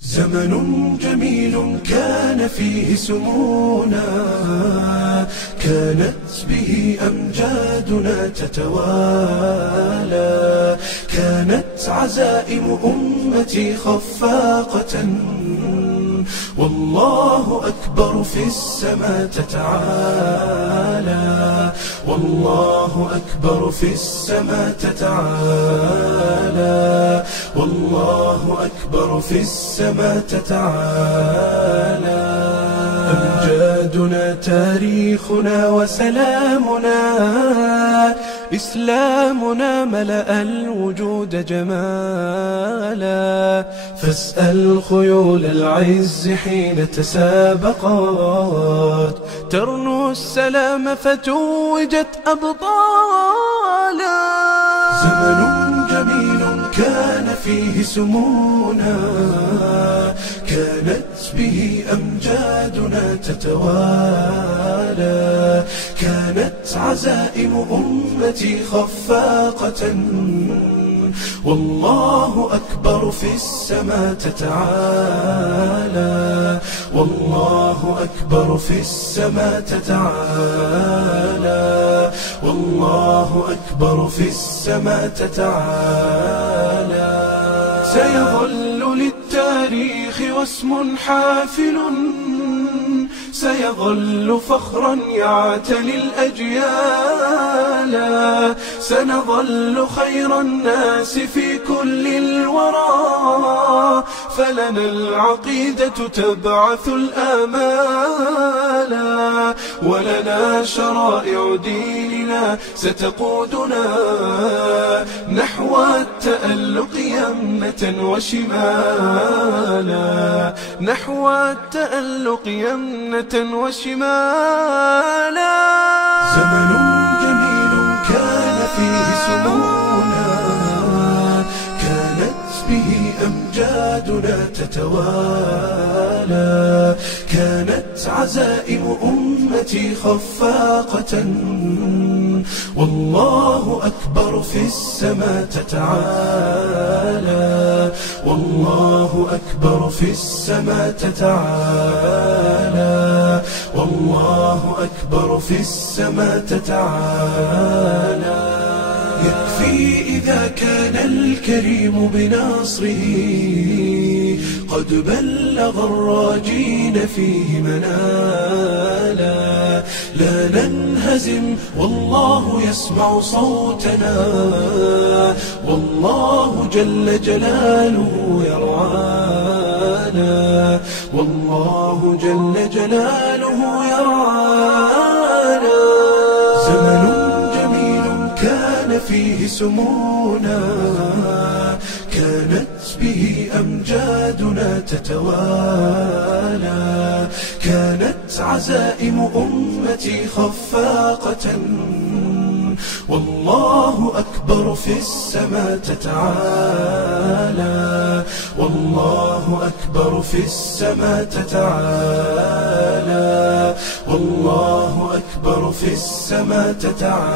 زمن جميل كان فيه سمونا، كانت به أمجادنا تتوالى، كانت عزائم أمتي خفاقة، والله أكبر في السماء تتعالى، والله أكبر في السماء تتعالى، والله أكبر في السماء تتعالى. أمجادنا تاريخنا وسلامنا، إسلامنا ملأ الوجود جمالا، فاسأل خيول العز حين تسابقت، ترنو السلام فتوجت أبطالا. زمن جميل كان فيه سمونا، كانت به أمجادنا تتوالى، كانت عزائم أمتي خفاقة، والله أكبر في السماء تتعالى، والله أكبر في السماء تتعالى، والله أكبر في السماء تتعالى. سيظل للتاريخ واسم حافل، سيظل فخرا يعتلي الأجيال، سنظل خير الناس في كل الورى، فلنا العقيدة تبعث الآمال، ولنا شرائع ديننا ستقودنا نحو التألق يمنة وشمالا، نحو التألق يمنة وشمالا. زمن جميل كان فيه سمونا، كانت به أمجادنا تتوالى، كانت عزائم أمتي خفاقة، والله أكبر في السماء تتعالى، والله أكبر في السماء تتعالى، والله أكبر في السماء تتعالى. يكفي إذا كان الكريم بنصره قد بلغ الراجين فيه منالا، لا ننهزم والله يسمع صوتنا، والله جل جلاله يرعانا، والله جل جلاله يرعانا. زمن جميل كان فيه سمونا، كانت به أمجادنا تتوالى، كانت عزائم أمتي خفاقة، والله أكبر في السماء تتعالى، والله أكبر في السماء تتعالى، والله أكبر في السماء تتعالى.